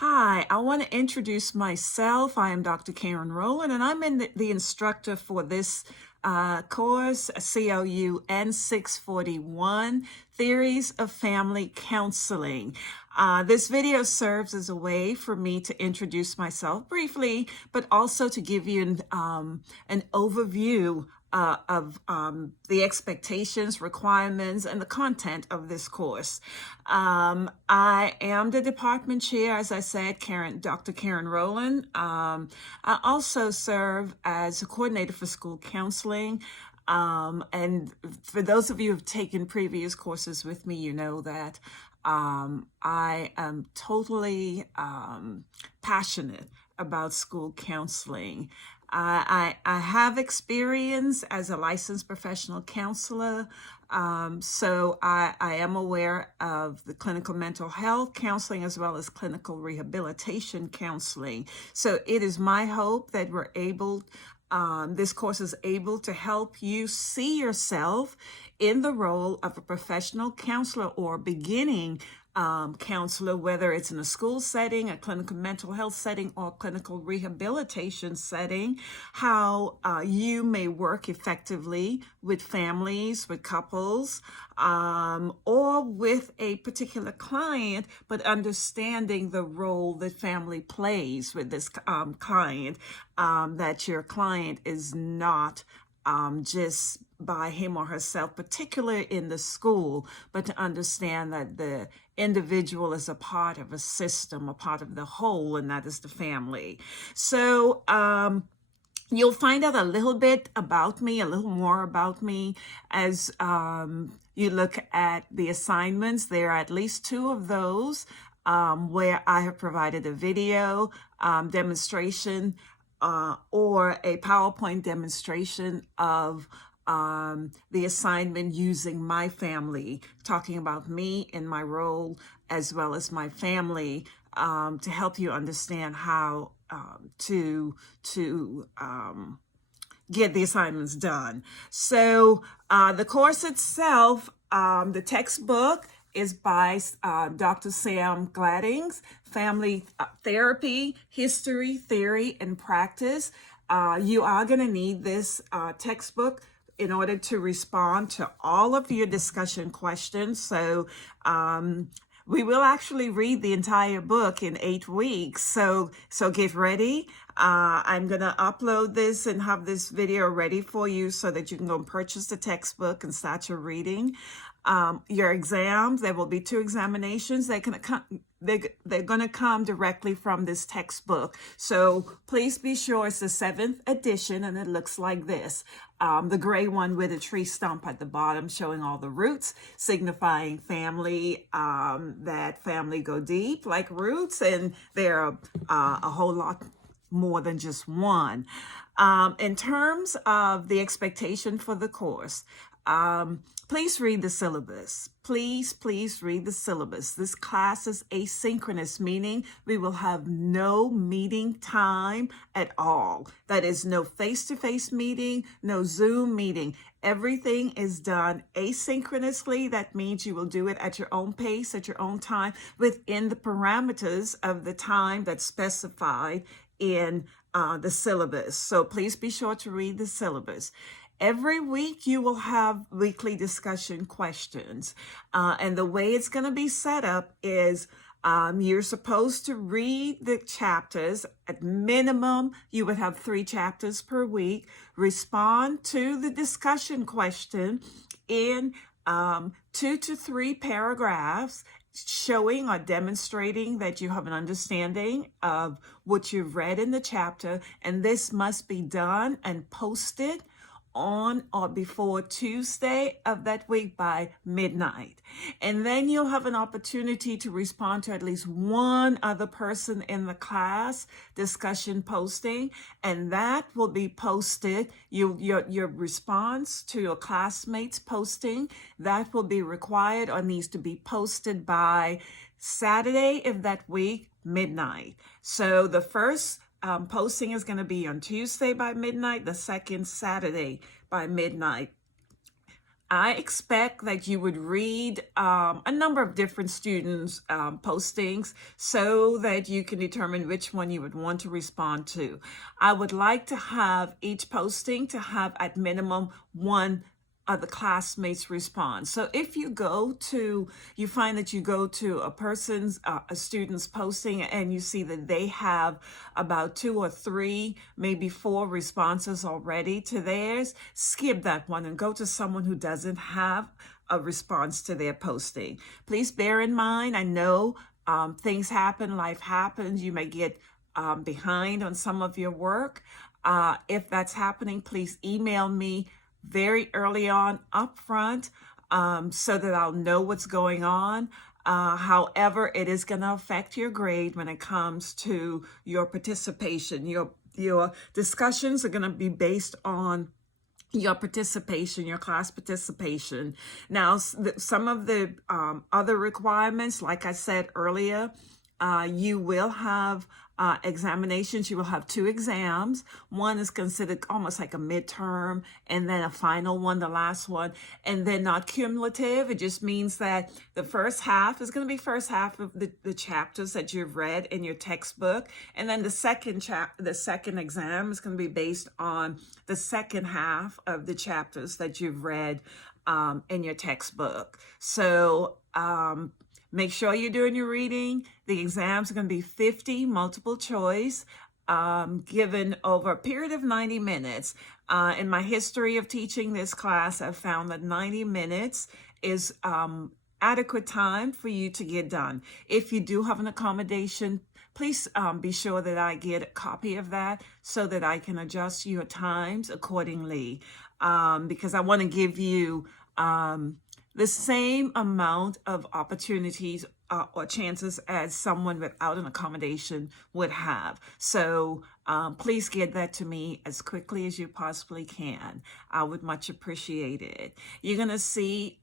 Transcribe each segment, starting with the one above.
Hi, I want to introduce myself. I am Dr. Karen Rowland, and I'm the instructor for this course, COUN641, Theories of Family Counseling. This video serves as a way for me to introduce myself briefly, but also to give you an overview of the expectations, requirements, and the content of this course. I am the department chair, as I said, Dr. Karen Rowland. I also serve as a coordinator for school counseling. And for those of you who have taken previous courses with me, you know that I am totally passionate about school counseling. I have experience as a licensed professional counselor, so I am aware of the clinical mental health counseling as well as clinical rehabilitation counseling. So it is my hope that this course is able to help you see yourself in the role of a professional counselor or beginning counselor, whether it's in a school setting, a clinical mental health setting, or clinical rehabilitation setting, how you may work effectively with families, with couples, or with a particular client, but understanding the role that family plays with this client, that your client is not just by him or herself, particularly in the school, but to understand that the individual is a part of a system, a part of the whole, and that is the family. So you'll find out a little bit about me, a little more about me as you look at the assignments. There are at least two of those where I have provided a video demonstration or a PowerPoint demonstration of the assignment using my family, talking about me and my role as well as my family, to help you understand how to get the assignments done. So the course itself, the textbook is by Dr. Sam Gladding's Family Therapy, History, Theory, and Practice. You are going to need this textbook in order to respond to all of your discussion questions. So we will actually read the entire book in 8 weeks. So get ready. I'm going to upload this and have this video ready for you so that you can go and purchase the textbook and start your reading. Your exams, there will be 2 examinations. They're going to come directly from this textbook. So please be sure it's the 7th edition, and it looks like this. The gray one with a tree stump at the bottom showing all the roots, signifying family, that family go deep like roots, and there are a whole lot more than just one. In terms of the expectation for the course, please read the syllabus. Please read the syllabus. This class is asynchronous, meaning we will have no meeting time at all. That is no face-to-face meeting, no Zoom meeting. Everything is done asynchronously. That means you will do it at your own pace, at your own time, within the parameters of the time that's specified in the syllabus. So please be sure to read the syllabus. Every week you will have weekly discussion questions. And the way it's going to be set up is you're supposed to read the chapters. At minimum, you would have 3 chapters per week. Respond to the discussion question in 2 to 3 paragraphs, showing or demonstrating that you have an understanding of what you've read in the chapter. And this must be done and posted on or before Tuesday of that week by midnight. And then you'll have an opportunity to respond to at least one other person in the class discussion posting, and that will be posted. Your response to your classmates posting, that will be required or needs to be posted by Saturday of that week, midnight. So the first posting is going to be on Tuesday by midnight, the second Saturday by midnight. I expect that you would read a number of different students' postings so that you can determine which one you would want to respond to. I would like to have each posting to have at minimum one of the classmates respond. So if you find that you go to a student's posting and you see that they have about 2 or 3, maybe 4 responses already to theirs, skip that one and go to someone who doesn't have a response to their posting. Please bear in mind, I know things happen, life happens, you may get behind on some of your work. If that's happening, please email me very early on up front so that I'll know what's going on. However, it is going to affect your grade when it comes to your participation. Your discussions are going to be based on your participation, your class participation. Now, some of the other requirements, like I said earlier, you will have examinations. You will have 2 exams. One is considered almost like a midterm, and then a final one, the last one. And they're not cumulative. It just means that the first half is going to be first half of the chapters that you've read in your textbook. And then the second exam is going to be based on the second half of the chapters that you've read in your textbook. So, make sure you're doing your reading. The exams are going to be 50 multiple choice, given over a period of 90 minutes. In my history of teaching this class, I've found that 90 minutes is adequate time for you to get done. If you do have an accommodation, please be sure that I get a copy of that so that I can adjust your times accordingly, because I want to give you the same amount of opportunities or chances as someone without an accommodation would have. So please get that to me as quickly as you possibly can. I would much appreciate it. You're going to see,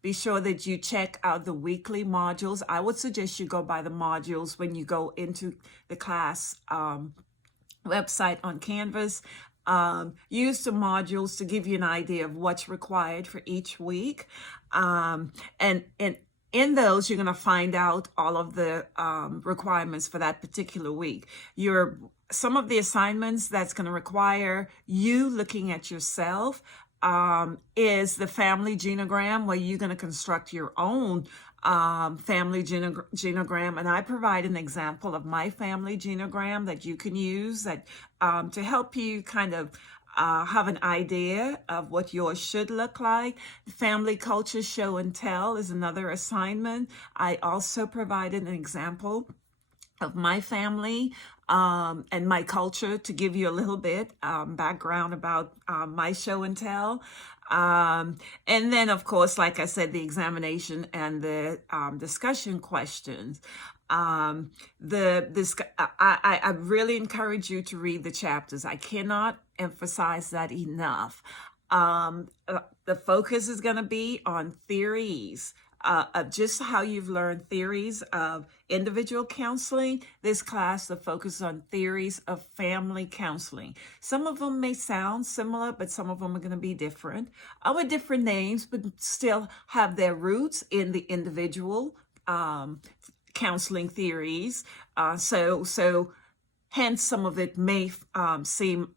be sure that you check out the weekly modules. I would suggest you go by the modules when you go into the class website on Canvas. Use the modules to give you an idea of what's required for each week. And in those, you're going to find out all of the requirements for that particular week. Some of the assignments that's going to require you looking at yourself is the family genogram, where you're going to construct your own family genogram, and I provide an example of my family genogram that you can use that to help you kind of have an idea of what yours should look like. Family culture show and tell is another assignment. I also provided an example of my family and my culture to give you a little bit background about my show and tell. And then, of course, like I said, the examination and the discussion questions. I really encourage you to read the chapters. I cannot emphasize that enough. The focus is going to be on theories of just how you've learned theories of individual counseling. This class, the focus on theories of family counseling. Some of them may sound similar, but some of them are going to be different, with different names, but still have their roots in the individual counseling theories. So hence some of it may seem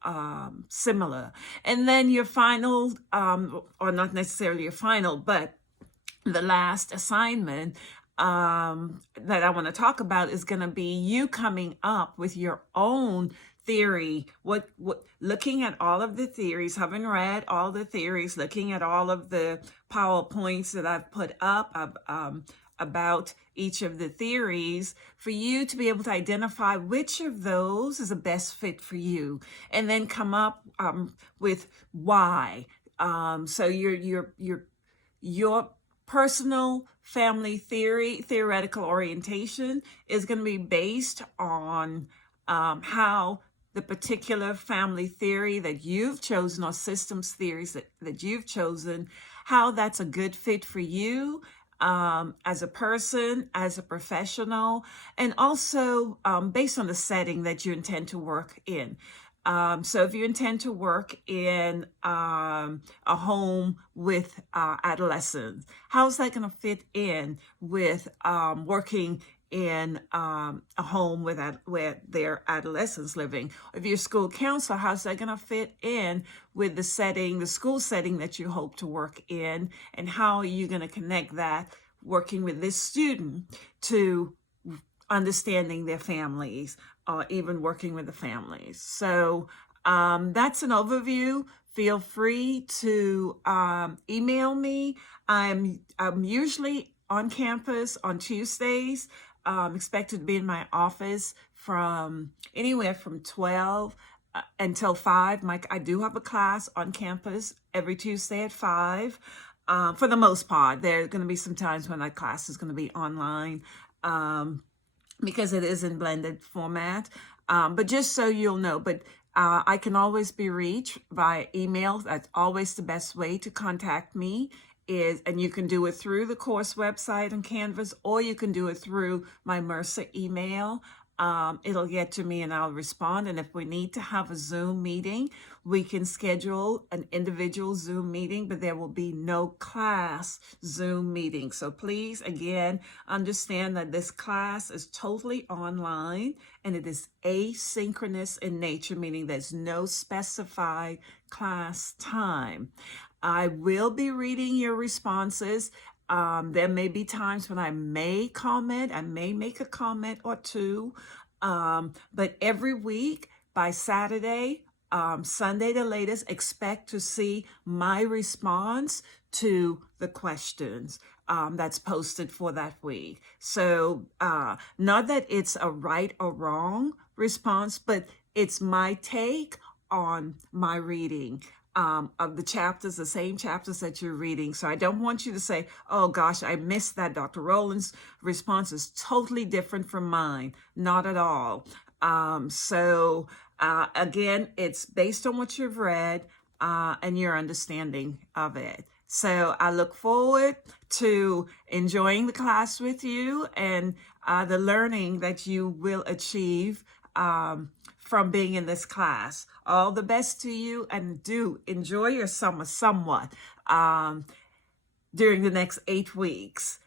similar. And then your final, or not necessarily your final, but the last assignment that I want to talk about is going to be you coming up with your own theory, what looking at all of the theories, having read all the theories, looking at all of the PowerPoints that I've put up about each of the theories, for you to be able to identify which of those is the best fit for you, and then come up with why. So your personal family theoretical orientation is going to be based on how the particular family theory that you've chosen, or systems theories that you've chosen, how that's a good fit for you as a person, as a professional, and also based on the setting that you intend to work in. So if you intend to work in a home with adolescents, how's that going to fit in with working in a home with where their adolescents living? If you're a school counselor, how's that going to fit in with the setting, the school setting that you hope to work in? And how are you going to connect that working with this student to understanding their families, even working with the families? So that's an overview. Feel free to email me. I'm usually on campus on Tuesdays. Expected to be in my office from anywhere from 12 until 5. I do have a class on campus every Tuesday at 5. For the most part, there are going to be some times when that class is going to be online. Because it is in blended format. But just so you'll know, I can always be reached via email. That's always the best way to contact me. And you can do it through the course website on Canvas, or you can do it through my Mercer email. It'll get to me and I'll respond. And if we need to have a Zoom meeting, we can schedule an individual Zoom meeting, but there will be no class Zoom meeting. So please, again, understand that this class is totally online and it is asynchronous in nature, meaning there's no specified class time. I will be reading your responses. There may be times when I may comment, I may make a comment or two, but every week by Saturday, Sunday the latest, expect to see my response to the questions that's posted for that week. So not that it's a right or wrong response, but it's my take on my reading of the chapters, the same chapters that you're reading. So I don't want you to say, oh gosh, I missed that. Dr. Rowland's response is totally different from mine. Not at all. Again, it's based on what you've read and your understanding of it. So I look forward to enjoying the class with you and the learning that you will achieve from being in this class. All the best to you, and do enjoy your summer somewhat during the next 8 weeks.